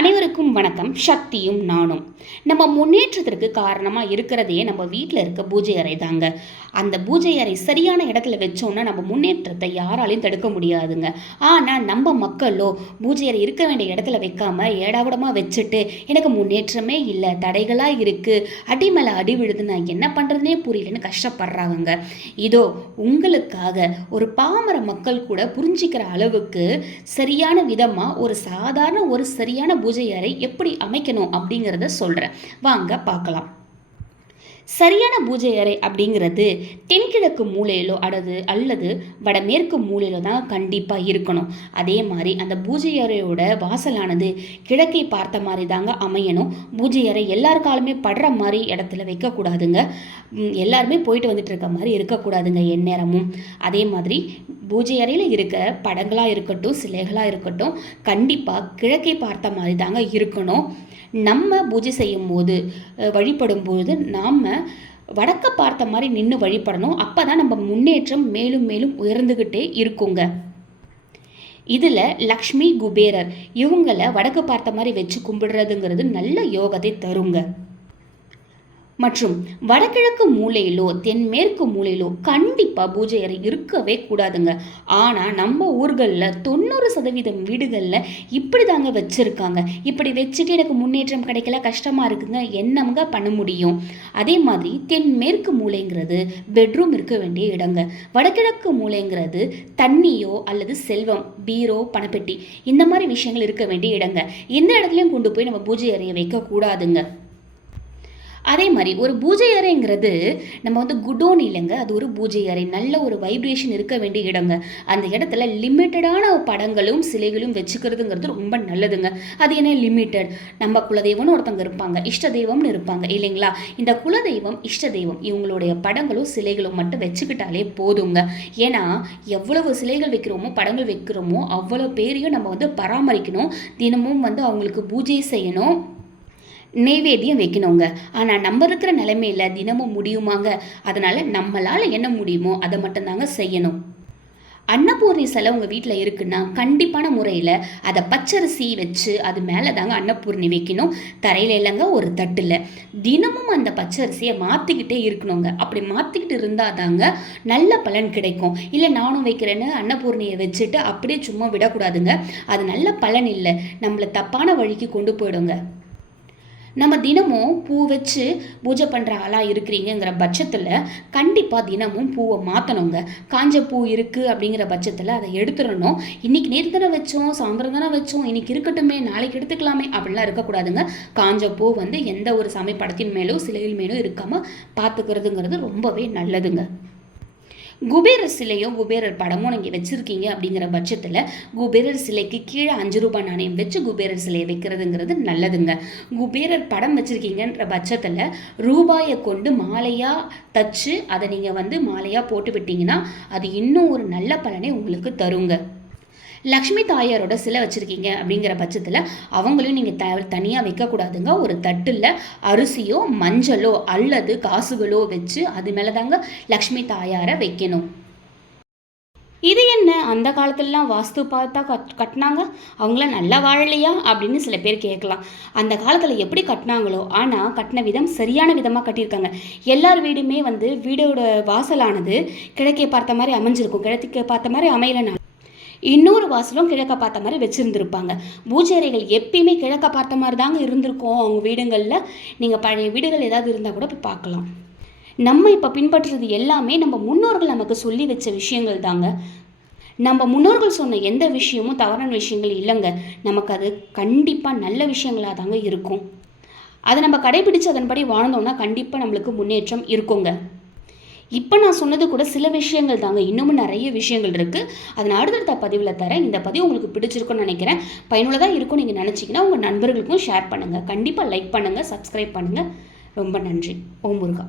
அனைவருக்கும் வணக்கம். சக்தியும் நானும். நம்ம முன்னேற்றத்திற்கு காரணமாக இருக்கிறதே நம்ம வீட்டில் இருக்க பூஜை அறை தாங்க. அந்த பூஜை அறை சரியான இடத்துல வச்சோன்னா நம்ம முன்னேற்றத்தை யாராலையும் தடுக்க முடியாதுங்க. ஆனால் நம்ம மக்களோ பூஜை அறை இருக்க வேண்டிய இடத்துல வைக்காம ஏடாவிடமாக வச்சுட்டு எனக்கு முன்னேற்றமே இல்லை, தடைகளாக இருக்குது, அடி மேலே அடி விழுது, நான் என்ன பண்ணுறதுனே புரியலன்னு கஷ்டப்படுறாங்க. இதோ உங்களுக்காக ஒரு பாமர மக்கள் கூட புரிஞ்சிக்கிற அளவுக்கு சரியான விதமாக ஒரு சரியான பூஜை அறை எப்படி அமைக்கணும் அப்படிங்கிறத சொல்கிறேன். வாங்க பார்க்கலாம். சரியான பூஜை அறை அப்படிங்கிறது தென்கிழக்கு மூலையிலோ அல்லது வடமேற்கு மூலையிலோ தான் கண்டிப்பாக இருக்கணும். அதே மாதிரி அந்த பூஜை அறையோட வாசலானது கிழக்கை பார்த்த மாதிரி தாங்க அமையணும். பூஜை அறை எல்லாருக்காலுமே படுற மாதிரி இடத்துல வைக்கக்கூடாதுங்க. எல்லாருமே போயிட்டு வந்துட்டு இருக்க மாதிரி இருக்கக்கூடாதுங்க எந்நேரமும். அதே மாதிரி பூஜை அறையில் இருக்க படங்களாக இருக்கட்டும், சிலைகளாக இருக்கட்டும், கண்டிப்பாக கிழக்கை பார்த்த மாதிரி தாங்க இருக்கணும். நம்ம பூஜை செய்யும் போது வழிபடும் போது நாம் வடக்க பார்த்த மாதிரி நின்று வழிபடணும். அப்போ தான் நம்ம முன்னேற்றம் மேலும் மேலும் உயர்ந்துக்கிட்டே இருக்குங்க. இதில் லக்ஷ்மி, குபேரர் இவங்களை வடக்கு பார்த்த மாதிரி வச்சு கும்பிடுறதுங்கிறது நல்ல யோகத்தை தருங்க. மற்றும் வடகிழக்கு மூலையிலோ தென்மேற்கு மூலையிலோ கண்டிப்பாக பூஜை அறை இருக்கவே கூடாதுங்க. ஆனால் நம்ம ஊர்களில் 90% வீடுகளில் இப்படி தாங்க வச்சுருக்காங்க. இப்படி வச்சுட்டு எனக்கு முன்னேற்றம் கிடைக்கல, கஷ்டமாக இருக்குங்க, என்னங்க பண்ண முடியும்? அதே மாதிரி தென்மேற்கு மூலைங்கிறது பெட்ரூம் இருக்க வேண்டிய இடங்க. வடகிழக்கு மூலைங்கிறது தண்ணியோ அல்லது செல்வம், பீரோ, பணப்பெட்டி இந்த மாதிரி விஷயங்கள் இருக்க வேண்டிய இடங்க. இந்த இடத்துலையும் கொண்டு போய் நம்ம பூஜை அறையை வைக்கக்கூடாதுங்க. அதே மாதிரி ஒரு பூஜை அறைங்கிறது நம்ம குடோன் இல்லைங்க, அது ஒரு பூஜை அறை. நல்ல ஒரு வைப்ரேஷன் இருக்க வேண்டிய இடங்க. அந்த இடத்துல லிமிட்டடான படங்களும் சிலைகளும் வச்சுக்கிறதுங்கிறது ரொம்ப நல்லதுங்க. அது என்ன லிமிட்டட்? நம்ம குலதெய்வம்னு ஒருத்தங்க இருப்பாங்க, இஷ்ட தெய்வம்னு இருப்பாங்க இல்லைங்களா? இந்த குலதெய்வம், இஷ்ட தெய்வம் இவங்களுடைய படங்களும் சிலைகளும் மட்டும் வச்சுக்கிட்டாலே போதுங்க. ஏன்னா எவ்வளவு சிலைகள் வைக்கிறோமோ, படங்கள் வைக்கிறோமோ, அவ்வளோ பேரையும் நம்ம பராமரிக்கணும். தினமும் அவங்களுக்கு பூஜை செய்யணும், நெய்வேத்தியம் வைக்கணுங்க. ஆனால் நம்ம இருக்கிற நிலைமையில் தினமும் முடியுமாங்க? அதனால் நம்மளால் என்ன முடியுமோ அதை மட்டும்தாங்க செய்யணும். அன்னபூர்ணி சிலை உங்கள் வீட்டில் இருக்குன்னா கண்டிப்பான முறையில் அதை பச்சரிசி வச்சு அது மேலே தாங்க அன்னபூர்ணி வைக்கணும். தரையில் இல்லைங்க, ஒரு தட்டில். தினமும் அந்த பச்சரிசியை மாற்றிக்கிட்டே இருக்கணுங்க. அப்படி மாற்றிக்கிட்டு இருந்தால் தாங்க நல்ல பலன் கிடைக்கும். இல்லை நானும் வைக்கிறேன்னு அன்னபூர்ணியை வச்சுட்டு அப்படியே சும்மா விடக்கூடாதுங்க. அது நல்ல பலன் இல்லை, நம்மளை தப்பான வழிக்கு கொண்டு போயிடுங்க. நம்ம தினமும் பூ வச்சு பூஜை பண்ணுற ஆளாக இருக்கிறீங்கிற பட்சத்தில் கண்டிப்பாக தினமும் பூவை மாற்றணுங்க. காஞ்ச பூ இருக்குது அப்படிங்கிற பட்சத்தில் அதை எடுத்துடணும். இன்றைக்கி நேற்று தானே வச்சோம், சாயந்தரம் தானே வச்சோம், இன்றைக்கி இருக்கட்டுமே, நாளைக்கு எடுத்துக்கலாமே அப்படிலாம் இருக்கக்கூடாதுங்க. காஞ்ச பூ எந்த ஒரு சமைப்படத்தின் மேலோ சிலையில் மேலோ இருக்காமல் பார்த்துக்கிறதுங்கிறது ரொம்பவே நல்லதுங்க. குபேரர் சிலையோ குபேரர் படமோ நீங்கள் வச்சுருக்கீங்க அப்படிங்கிற பட்சத்தில் குபேரர் சிலைக்கு கீழே 5 ரூபாய் நாணயம் வச்சு குபேரர் சிலையை வைக்கிறதுங்கிறது நல்லதுங்க. குபேரர் படம் வச்சுருக்கீங்கன்ற பட்சத்தில் ரூபாயை கொண்டு மாலையாக தச்சு அதை நீங்கள் மாலையாக போட்டு விட்டீங்கன்னா அது இன்னும் ஒரு நல்ல பலனை உங்களுக்கு தருங்க. லக்ஷ்மி தாயாரோட சிலை வச்சுருக்கீங்க அப்படிங்கிற பட்சத்தில் அவங்களையும் நீங்கள் தனியாக வைக்கக்கூடாதுங்க. ஒரு தட்டில் அரிசியோ மஞ்சளோ அல்லது காசுகளோ வச்சு அது மேலே தாங்க லக்ஷ்மி தாயாரை வைக்கணும். இது என்ன அந்த காலத்துலலாம் வாஸ்து பார்த்தா கட்டினாங்க, அவங்களாம் நல்லா வாழலையா அப்படின்னு சில பேர் கேட்கலாம். அந்த காலத்தில் எப்படி கட்டினாங்களோ, ஆனால் கட்டின விதம் சரியான விதமாக கட்டியிருக்காங்க. எல்லார் வீடுமே வீடோட வாசலானது கிழக்கே பார்த்த மாதிரி அமைஞ்சிருக்கும். கிழக்கே பார்த்த மாதிரி அமையலைனா இன்னொரு வாசலும் கிழக்க பார்த்த மாதிரி வச்சுருந்துருப்பாங்க. பூஜை அறைகள் எப்பயுமே கிழக்க பார்த்த மாதிரி தாங்க இருந்திருக்கும் அவங்க வீடுகளில். நீங்கள் பழைய வீடுகள் ஏதாவது இருந்தால் கூட போய் பார்க்கலாம். நம்ம இப்போ பின்பற்றுறது எல்லாமே நம்ம முன்னோர்கள் நமக்கு சொல்லி வச்ச விஷயங்கள் தாங்க. நம்ம முன்னோர்கள் சொன்ன எந்த விஷயமும் தவறான விஷயங்கள் இல்லைங்க. நமக்கு அது கண்டிப்பாக நல்ல விஷயங்களாக தாங்க இருக்கும். அதை நம்ம கடைபிடிச்சு அதன்படி வாழ்ந்தோம்னா கண்டிப்பாக நம்மளுக்கு முன்னேற்றம் இருக்குங்க. இப்போ நான் சொன்னது கூட சில விஷயங்கள் தாங்க, இன்னமும் நிறைய விஷயங்கள் இருக்குது. அதை நான் அடுத்தடுத்த பதிவில் தரேன். இந்த பதிவு உங்களுக்கு பிடிச்சிருக்குன்னு நினைக்கிறேன். பயனுள்ளதாக இருக்கும் நீங்கள் நினச்சிங்கன்னா உங்கள் நண்பர்களுக்கும் ஷேர் பண்ணுங்கள். கண்டிப்பாக லைக் பண்ணுங்கள், சப்ஸ்கிரைப் பண்ணுங்கள். ரொம்ப நன்றி. ஓம் முருகா.